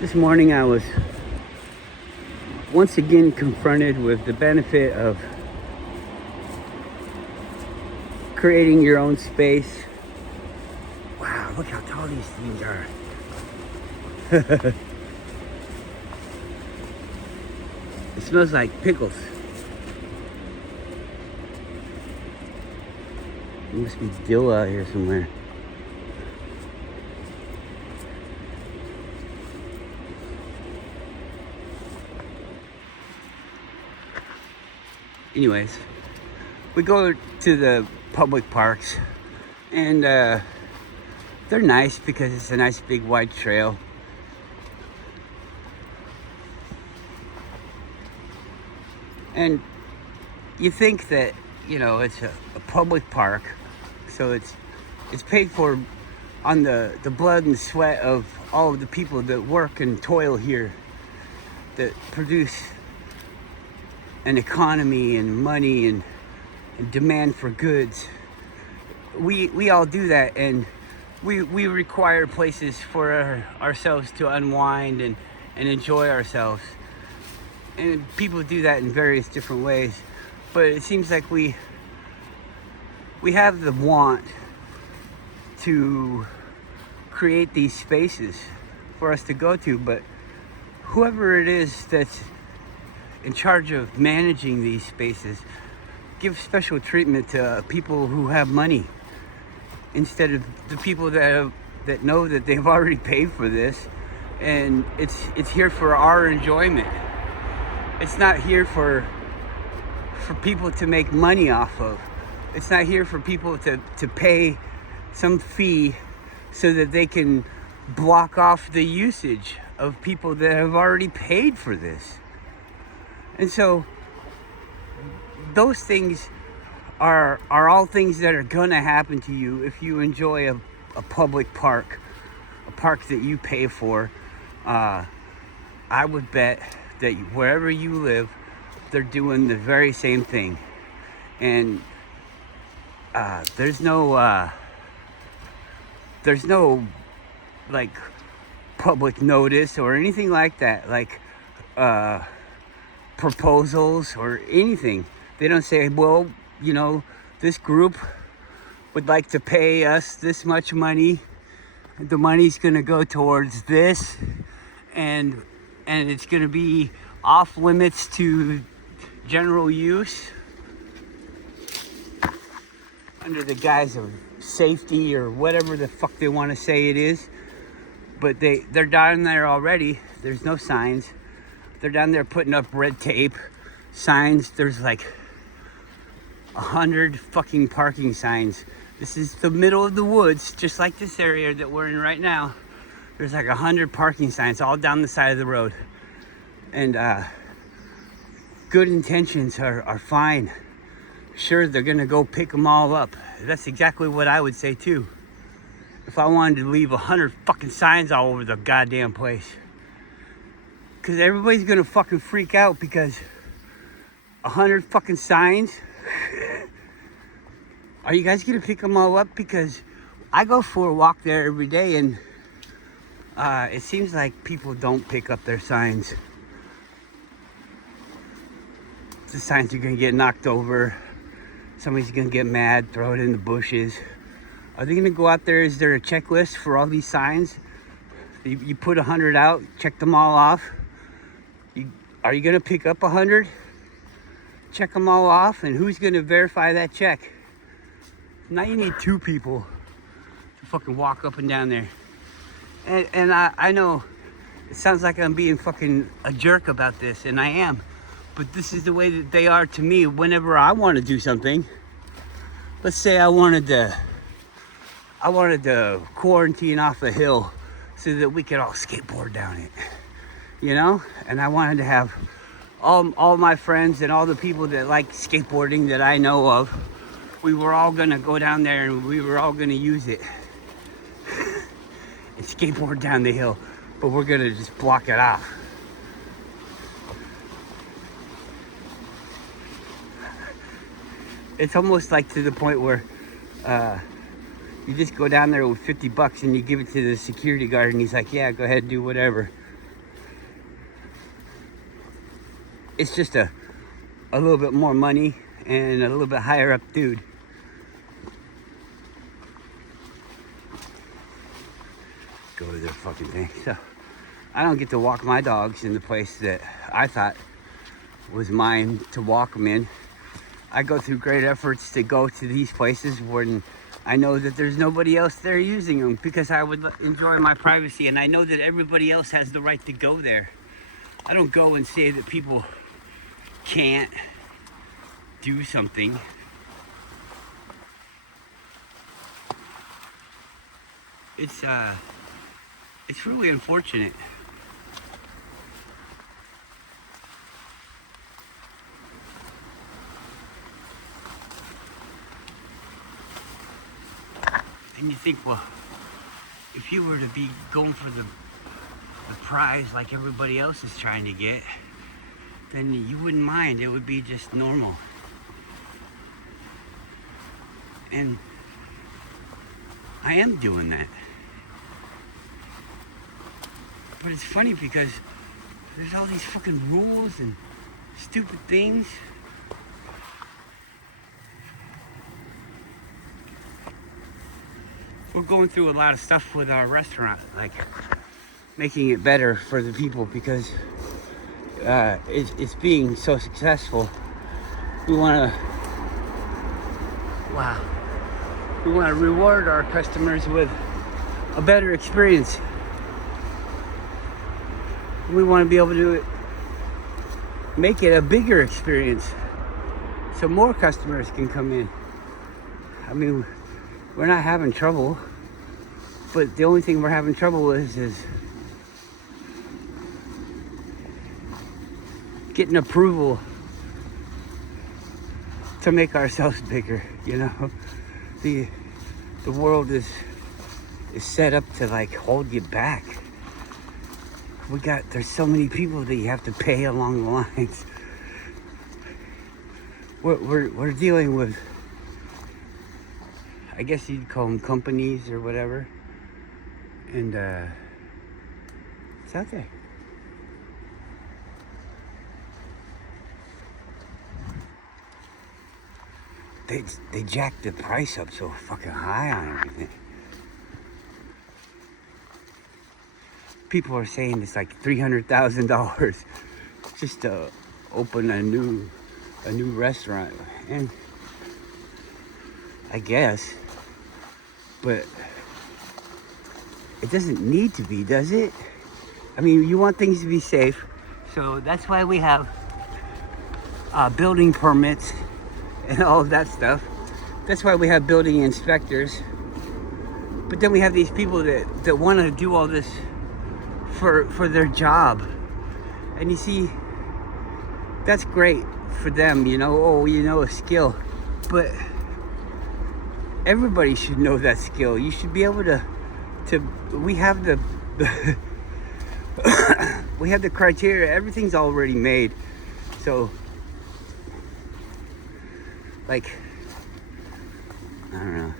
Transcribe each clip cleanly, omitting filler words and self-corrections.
This morning I was once again confronted with the benefit of creating your own space. Wow, look how tall these things are. It smells like pickles. There must be dill out here somewhere. Anyways, we go to the public parks and they're nice because it's a nice big wide trail. And you think that, it's a public park, so it's paid for on the blood and sweat of all of the people that work and toil here, that produce an economy and money and demand for goods. We all do that, and we require places for ourselves to unwind and enjoy ourselves. And people do that in various different ways, but it seems like we have the want to create these spaces for us to go to, but whoever it is that's in charge of managing these spaces give special treatment to people who have money instead of the people that know that they've already paid for this, and it's here for our enjoyment. It's not here for people to make money off of. It's not here for people to pay some fee so that they can block off the usage of people that have already paid for this. And so those things are all things that are gonna happen to you if you enjoy a public park, a park that you pay for. I would bet that wherever you live, they're doing the very same thing. And there's no like public notice or anything like that, like proposals or anything. They don't say, well, this group would like to pay us this much money. The money's gonna go towards this, and it's gonna be off limits to general use under the guise of safety or whatever the fuck they want to say it is. But they're down there already. There's no signs. They're down there putting up red tape signs. There's like 100 fucking parking signs. This is the middle of the woods, just like this area that we're in right now. There's like 100 parking signs all down the side of the road. And good intentions are fine. Sure, they're gonna go pick them all up. That's exactly what I would say too. If I wanted to leave 100 fucking signs all over the goddamn place. Cause everybody's gonna fucking freak out because 100 fucking signs. Are you guys gonna pick them all up? Because I go for a walk there every day, and it seems like people don't pick up their signs. The signs are gonna get knocked over. Somebody's gonna get mad, throw it in the bushes. Are they gonna go out there? Is there a checklist for all these signs? You put 100 out, check them all off. Are you gonna pick up 100? Check them all off, and who's gonna verify that check? Now you need 2 people to fucking walk up and down there. And I know it sounds like I'm being fucking a jerk about this, and I am. But this is the way that they are to me whenever I want to do something. Let's say I wanted to quarantine off a hill so that we could all skateboard down it. And I wanted to have all my friends and all the people that like skateboarding that I know of, we were all gonna go down there and we were all gonna use it and skateboard down the hill, but we're gonna just block it off. It's almost like to the point where you just go down there with $50 and you give it to the security guard and he's like, yeah, go ahead, do whatever. It's just a little bit more money and a little bit higher up dude. Go to their fucking thing. So I don't get to walk my dogs in the place that I thought was mine to walk them in. I go through great efforts to go to these places when I know that there's nobody else there using them, because I would enjoy my privacy, and I know that everybody else has the right to go there. I don't go and say that people can't do something. It's really unfortunate. And you think, well, if you were to be going for the prize like everybody else is trying to get, then you wouldn't mind. It would be just normal. And I am doing that. But it's funny because there's all these fucking rules and stupid things. We're going through a lot of stuff with our restaurant, like making it better for the people, because it's being so successful. We want to reward our customers with a better experience. We want to be able to make it a bigger experience so more customers can come in. I mean, we're not having trouble, but the only thing we're having trouble with is getting approval to make ourselves bigger, you know? The world is set up to like hold you back. There's so many people that you have to pay along the lines. We're dealing with, I guess you'd call them companies or whatever, and it's out there. They jacked the price up so fucking high on everything. People are saying it's like $300,000 just to open a new restaurant, and I guess, but it doesn't need to be, does it? I mean, you want things to be safe, so that's why we have building permits and all of that stuff. That's why we have building inspectors. But then we have these people that want to do all this for their job, and you see, that's great for them, you know. Oh, you know, a skill, but everybody should know that skill. You should be able to we have the we have the criteria. Everything's already made. So like, I don't know,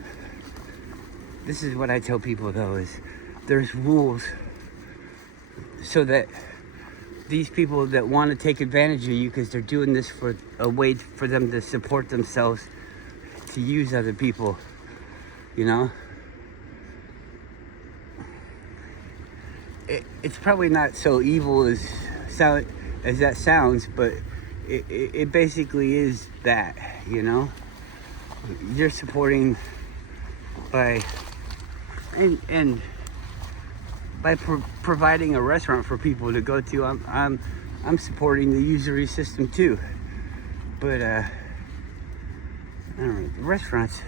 this is what I tell people though, is there's rules so that these people that want to take advantage of you because they're doing this for a way for them to support themselves, to use other people, you know. It's probably not so evil as that sounds, but it basically is that, you know. You're supporting by and by providing a restaurant for people to go to. I'm supporting the usury system too, but I don't know, the restaurants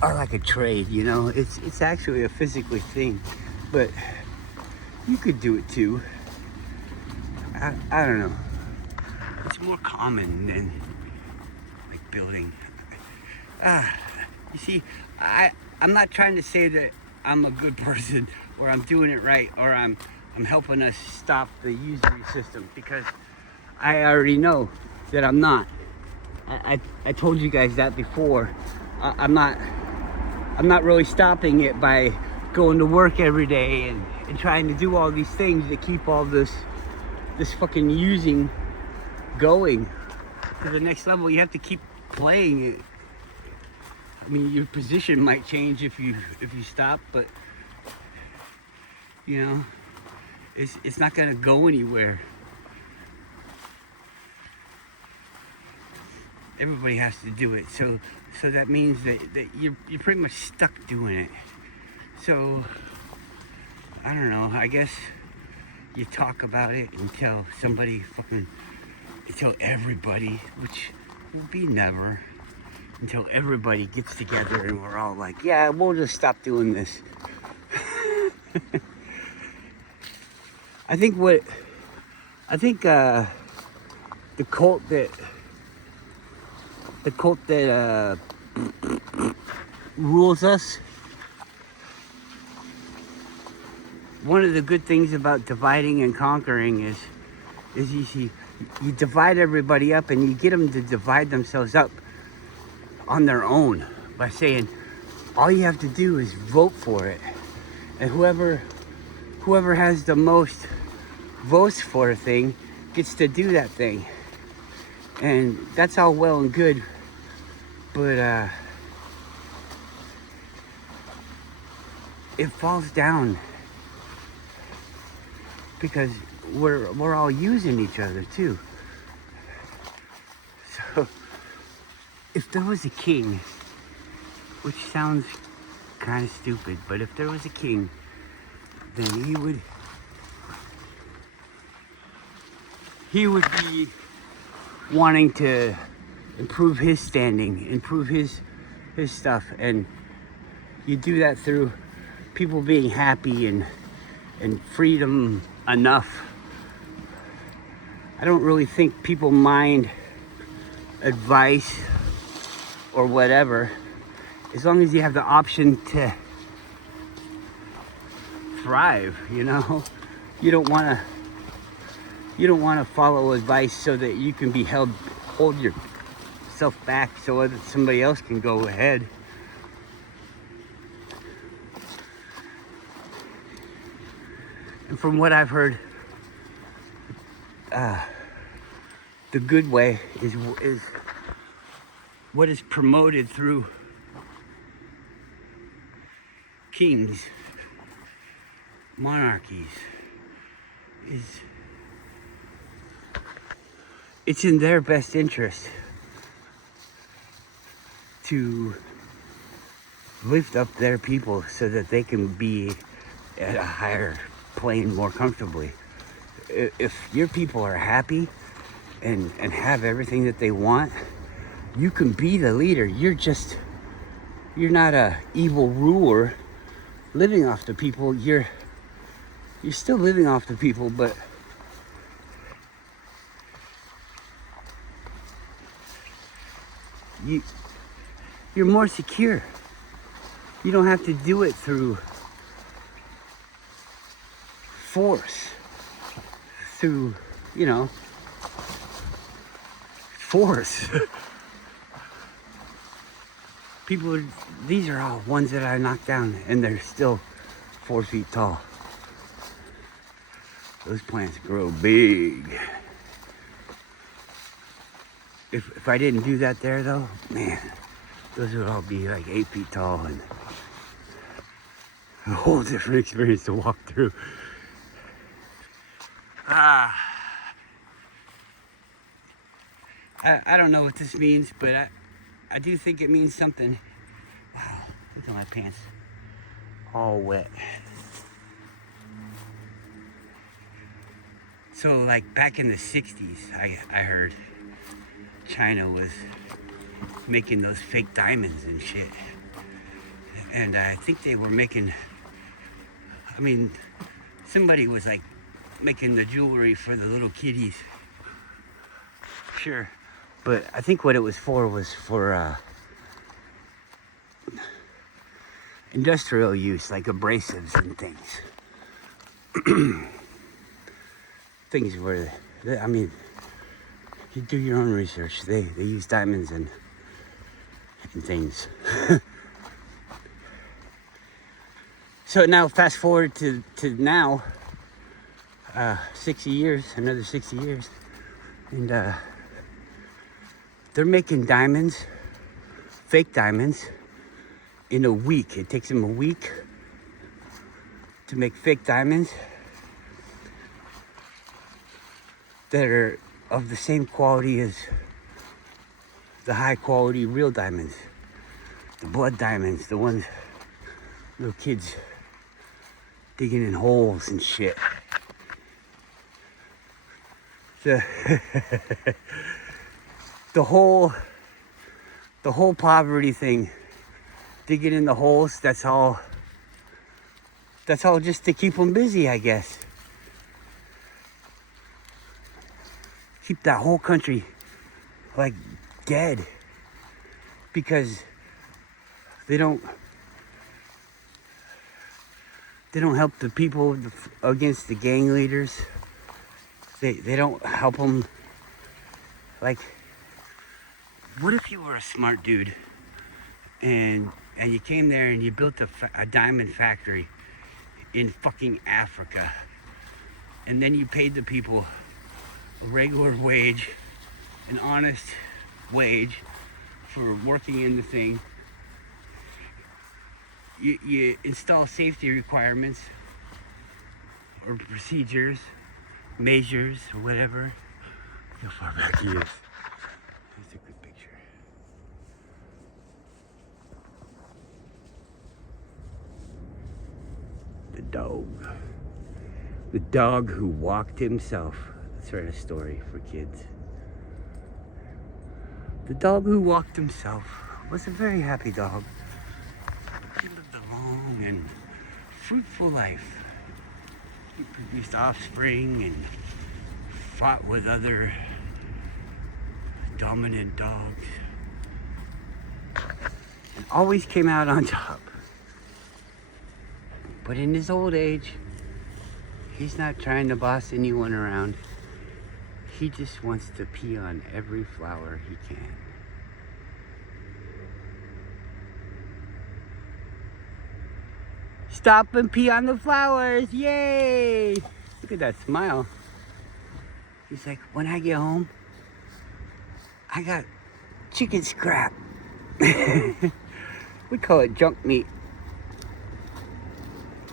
are like a trade, you know. It's actually a physically thing, but you could do it too. I don't know. It's more common than like building. You see, I'm not trying to say that I'm a good person or I'm doing it right or I'm helping us stop the usury system, because I already know that I'm not. I told you guys that before. I'm not really stopping it by going to work every day and trying to do all these things to keep all this fucking using going to the next level, you have to keep playing it. I mean, your position might change if you stop, but you know, it's not gonna go anywhere. Everybody has to do it, so that means that you're pretty much stuck doing it. So I don't know. I guess you talk about it until everybody, which will be never, until everybody gets together and we're all like, yeah, we'll just stop doing this. I think the cult that rules us, one of the good things about dividing and conquering is you divide everybody up and you get them to divide themselves up on their own by saying all you have to do is vote for it, and whoever has the most votes for a thing gets to do that thing. And that's all well and good, but it falls down because we're all using each other too. So if there was a king, which sounds kind of stupid, but if there was a king, then he would be wanting to improve his standing, improve his stuff, and you do that through people being happy and freedom enough. I don't really think people mind advice or whatever, as long as you have the option to thrive, you know. You don't want to follow advice so that you can be hold yourself back so that somebody else can go ahead. And from what I've heard, the good way is what is promoted through kings, monarchies, it's in their best interest to lift up their people so that they can be at a higher plane more comfortably. If your people are happy and have everything that they want, you can be the leader. You're not a evil ruler living off the people. You're still living off the people, but you're more secure. You don't have to do it through force, through, force. These are all ones that I knocked down and they're still 4 feet tall. Those plants grow big. If I didn't do that there though, man, those would all be like 8 feet tall and a whole different experience to walk through. I don't know what this means, but I do think it means something. Wow, look at my pants. All wet. So like back in the 60s, I heard China was making those fake diamonds and shit. And I think they were somebody was like making the jewelry for the little kiddies. Sure. But I think what it was for industrial use, like abrasives and things. Things where, you do your own research. They use diamonds and things. So now, fast forward to now, 60 years, another 60 years. And they're making diamonds, fake diamonds, in a week. It takes them a week to make fake diamonds that are of the same quality as the high quality real diamonds. The blood diamonds, the ones little kids digging in holes and shit. The the whole poverty thing, digging in the holes, that's all just to keep them busy, I guess. Keep that whole country like dead, because they don't help the people against the gang leaders. They don't help them. Like, what if you were a smart dude and you came there and you built a diamond factory in fucking Africa, and then you paid the people a regular wage, an honest wage for working in the thing. You install safety requirements or procedures, measures, or whatever. Look how far back he is. That's a good picture. The dog. The dog who walked himself. Let's write a story for kids. The dog who walked himself was a very happy dog. He lived a long and fruitful life. He produced offspring and fought with other dominant dogs, and always came out on top. But in his old age, he's not trying to boss anyone around. He just wants to pee on every flower he can. Stop and pee on the flowers, yay! Look at that smile. He's like, when I get home, I got chicken scrap. We call it junk meat.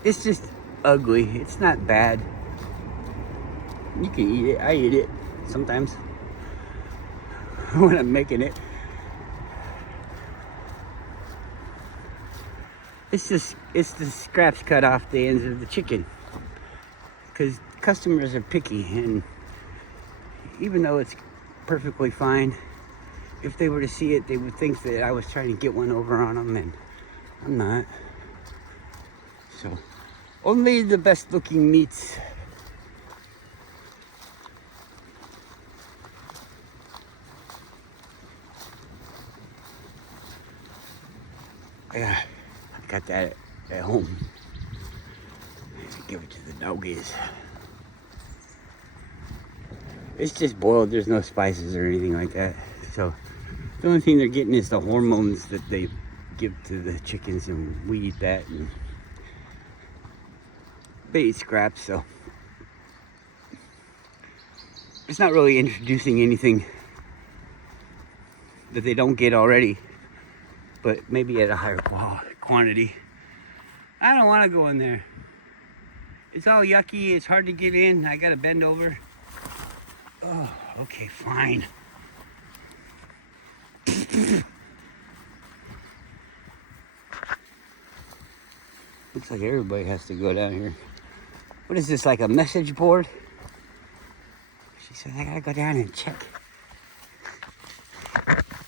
It's just ugly. It's not bad. You can eat it. I eat it sometimes when I'm making it. It's the scraps cut off the ends of the chicken, because customers are picky, and even though it's perfectly fine, if they were to see it, they would think that I was trying to get one over on them, and I'm not. So only the best looking meats. Yeah, I got that at home. Give it to the doggies. It's just boiled. There's no spices or anything like that. So the only thing they're getting is the hormones that they give to the chickens, and we eat that, and they eat scraps. So it's not really introducing anything that they don't get already, but maybe at a higher quantity. I don't want to go in there. It's all yucky. It's hard to get in. I gotta bend over. Oh, okay, fine. Looks like everybody has to go down here. What is this, like a message board? She said, I gotta go down and check.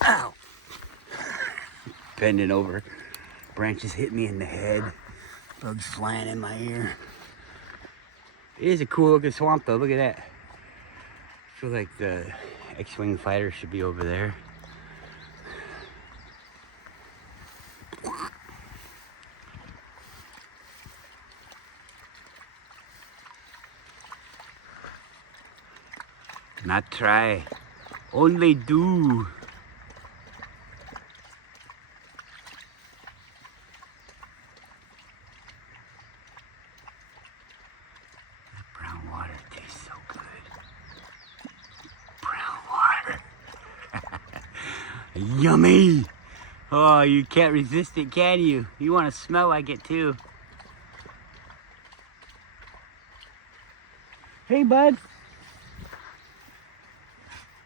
Ow! Bending over. Branches hit me in the head. Bugs flying in my ear. It is a cool looking swamp though, look at that. I feel like the X-Wing fighter should be over there. Not try, only do. That brown water tastes so good. Brown Yummy! Oh, you can't resist it, can you? You want to smell like it too. Hey, bud.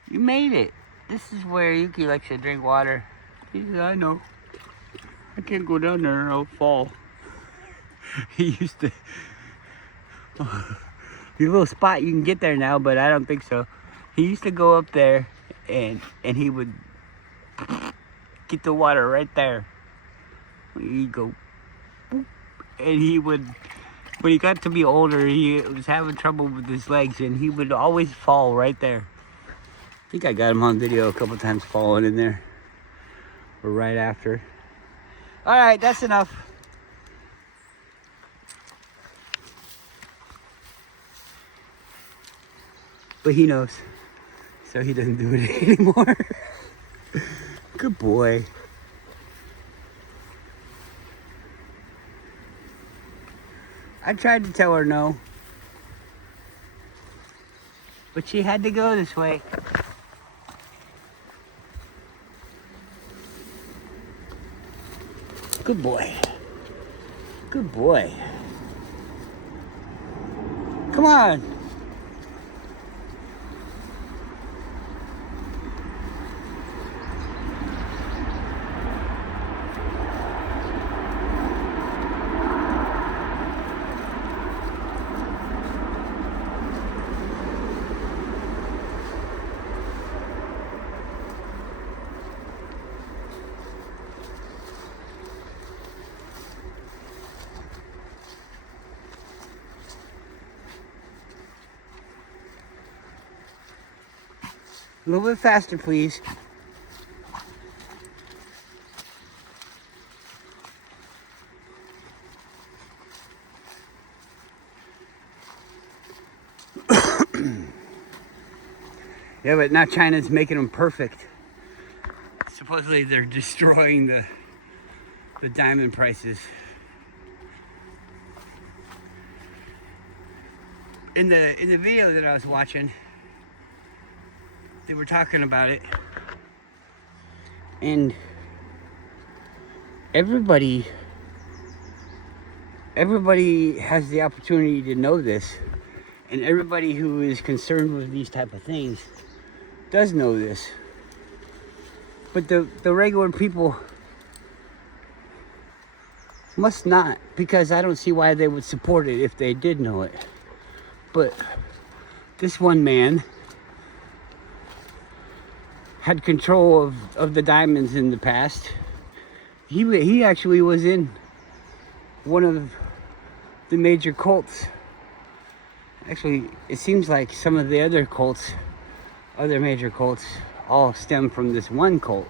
You made it. This is where Yuki likes to drink water. He says, I know. I can't go down there or I'll fall. He used to... Your little spot, you can get there now, but I don't think so. He used to go up there and he would get the water right there. He'd go, boop, and he would, when he got to be older, he was having trouble with his legs, and he would always fall right there. I think I got him on video a couple times falling in there, or right after. All right, that's enough. But he knows, so he doesn't do it anymore. Good boy. I tried to tell her no, but she had to go this way. Good boy. Good boy. Come on. A little bit faster, please. Yeah, but now China's making them perfect. Supposedly they're destroying the diamond prices. In the video that I was watching, they were talking about it, and everybody has the opportunity to know this, and everybody who is concerned with these type of things does know this. But the regular people must not, because I don't see why they would support it if they did know it. But this one man had control of the diamonds in the past. He actually was in one of the major cults. Actually, it seems like some of the other major cults, all stem from this one cult.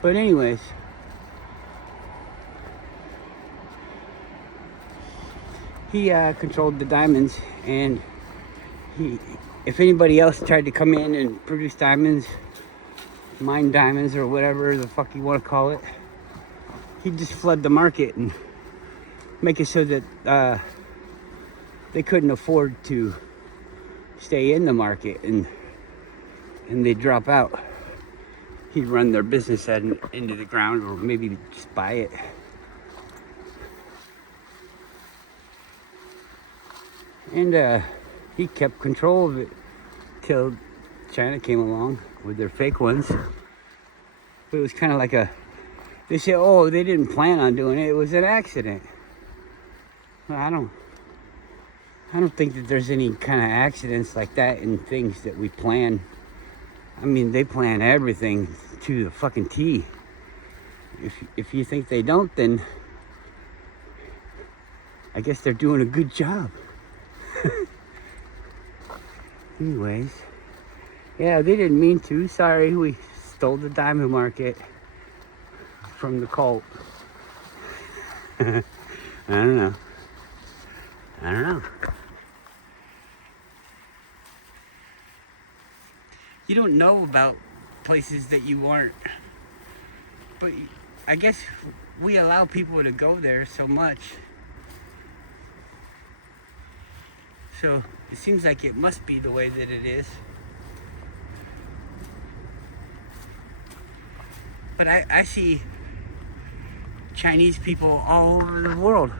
But anyways, he controlled the diamonds, and if anybody else tried to come in and produce diamonds, mine diamonds, or whatever the fuck you want to call it, he'd just flood the market and make it so that they couldn't afford to stay in the market, and they'd drop out. He'd run their business into the ground, or maybe just buy it. And he kept control of it till China came along with their fake ones. But it was kind of like they said, oh, they didn't plan on doing it, it was an accident. Well, I don't think that there's any kind of accidents like that in things that we plan. I mean, they plan everything to the fucking T. If you think they don't, then I guess they're doing a good job. Anyways, yeah, they didn't mean to. Sorry, we stole the diamond market from the cult. I don't know. You don't know about places that you aren't. But I guess we allow people to go there so much. So it seems like it must be the way that it is. But I see Chinese people all over the world.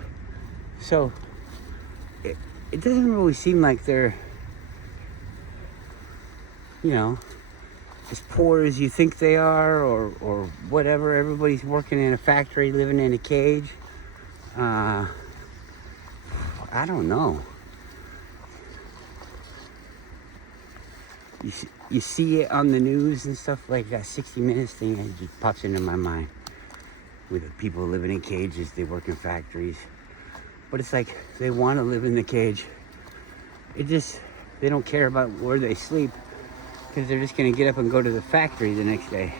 So it doesn't really seem like they're, you know, as poor as you think they are, or whatever. Everybody's working in a factory, living in a cage. I don't know. You see it on the news and stuff, like that 60 Minutes thing, it just pops into my mind. With the people living in cages, they work in factories. But it's like they want to live in the cage. They don't care about where they sleep, because they're just going to get up and go to the factory the next day.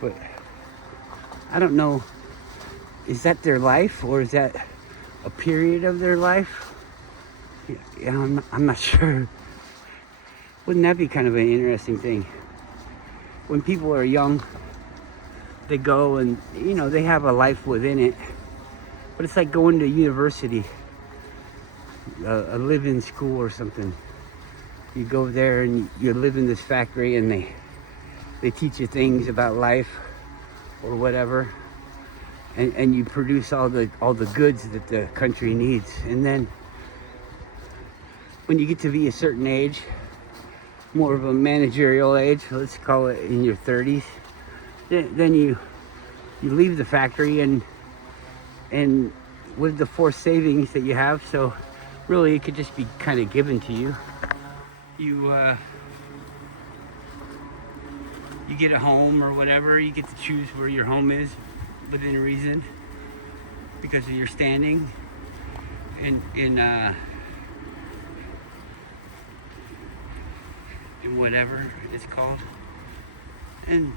But I don't know, is that their life, or is that a period of their life? Yeah, I'm not sure. Wouldn't that be kind of an interesting thing? When people are young, they go and, you know, they have a life within it. But it's like going to university, a live-in school or something. You go there and you live in this factory, and they teach you things about life or whatever, and you produce all the goods that the country needs. And then when you get to be a certain age, more of a managerial age, let's call it in your 30s, then you leave the factory and with the forced savings that you have, so really it could just be kind of given to you. You get a home or whatever. You get to choose where your home is within reason, because of your standing in whatever it's called. And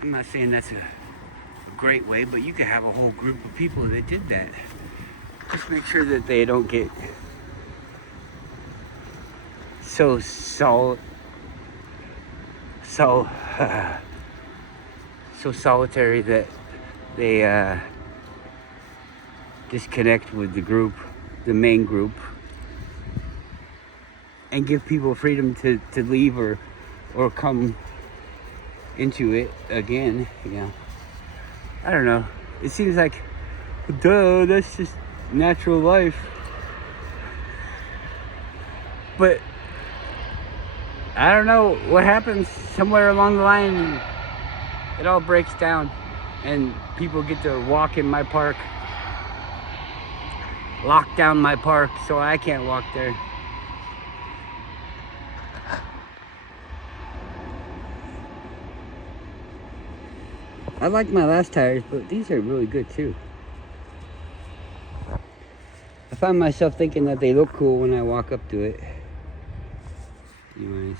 I'm not saying that's a great way, but you could have a whole group of people that did that. Just make sure that they don't get so solitary that they disconnect with the group, the main group, and give people freedom to leave or come into it again. You know, I don't know. It seems like, duh, that's just natural life. But I don't know what happens. Somewhere along the line, it all breaks down, and people get to walk in my park, lock down my park, so I can't walk there. I like my last tires, but these are really good too. I find myself thinking that they look cool when I walk up to it. Anyways.